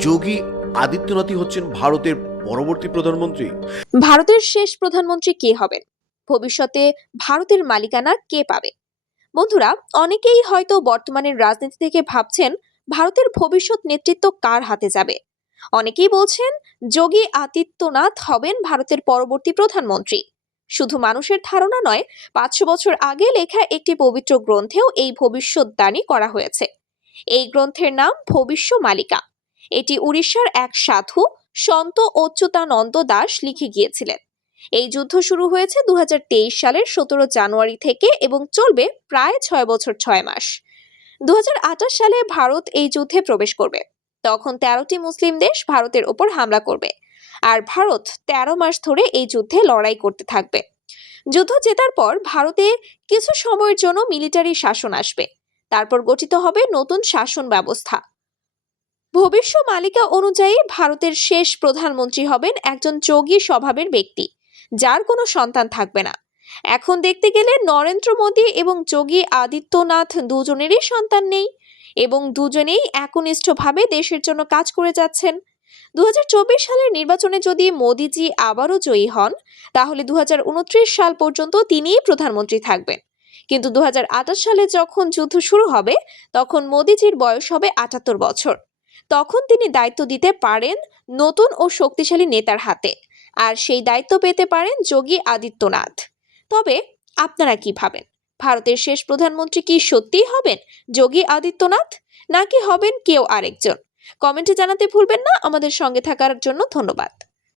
যোগী আদিত্যনাথই হচ্ছেন ভারতের পরবর্তী প্রধানমন্ত্রী। ভারতের শেষ প্রধানমন্ত্রী কে হবেন? ভবিষ্যতে ভারতের মালিকানা কে পাবে? বন্ধুরা, অনেকেই হয়তো বর্তমানের রাজনীতি থেকে ভাবছেন, ভারতের ভবিষ্যৎ নেতৃত্ব কার হাতে যাবে? অনেকেই বলছেন, যোগী আদিত্যনাথ হবেন ভারতের পরবর্তী প্রধানমন্ত্রী। শুধু মানুষের ধারণা নয়, পাঁচশো বছর আগে লেখা একটি পবিত্র গ্রন্থেও এই ভবিষ্যৎবাণী করা হয়েছে। এই গ্রন্থের নাম ভবিষ্য মালিকা। এটি উড়িষ্যার এক সাধু, সন্ত অচ্যুতানন্দ দাস লিখে গিয়েছিলেন। এই যুদ্ধ শুরু হয়েছে দু হাজার তেইশ সালের সতেরো জানুয়ারি থেকে এবং চলবে প্রায় ছয় বছর ছয় মাস। দু হাজার আঠাশ সালে ভারত এই যুদ্ধে প্রবেশ করবে। তখন তেরোটি মুসলিম দেশ ভারতের ওপর হামলা করবে। আর ভারত তেরো মাস ধরে এই যুদ্ধে লড়াই করতে থাকবে। যুদ্ধ জেতার পর ভারতে কিছু সময়ের জন্য মিলিটারি শাসন আসবে। তারপর গঠিত হবে নতুন শাসন ব্যবস্থা। ভবিষ্য মালিকা অনুযায়ী ভারতের শেষ প্রধানমন্ত্রী হবেন একজন যোগী স্বভাবের ব্যক্তি, যার কোনো সন্তান থাকবে না। এখন দেখতে গেলে নরেন্দ্র মোদী এবং যোগী আদিত্যনাথ দুজনেরই সন্তান নেই এবং দুজনেই একনিষ্ঠভাবে দেশের জন্য কাজ করে যাচ্ছেন। দু হাজার চব্বিশ সালের নির্বাচনে যদি মোদিজি আবারও জয়ী হন, তাহলে দু হাজার উনত্রিশ সাল পর্যন্ত তিনিই প্রধানমন্ত্রী থাকবেন। কিন্তু দু হাজার আঠাশ সালে যখন যুদ্ধ শুরু হবে, তখন মোদিজির বয়স হবে আটাত্তর বছর। তখন তিনি দায়িত্ব দিতে পারেন নতুন ও শক্তিশালী নেতার হাতে। আর সেই দায়িত্ব পেতে পারেন যোগী আদিত্যনাথ। তবে আপনারা কি ভাবেন? ভারতের শেষ প্রধানমন্ত্রী কি সত্যিই হবেন যোগী আদিত্যনাথ? নাকি হবেন কেউ আরেকজন? কমেন্টে জানাতে ভুলবেন না। আমাদের সঙ্গে থাকার জন্য ধন্যবাদ।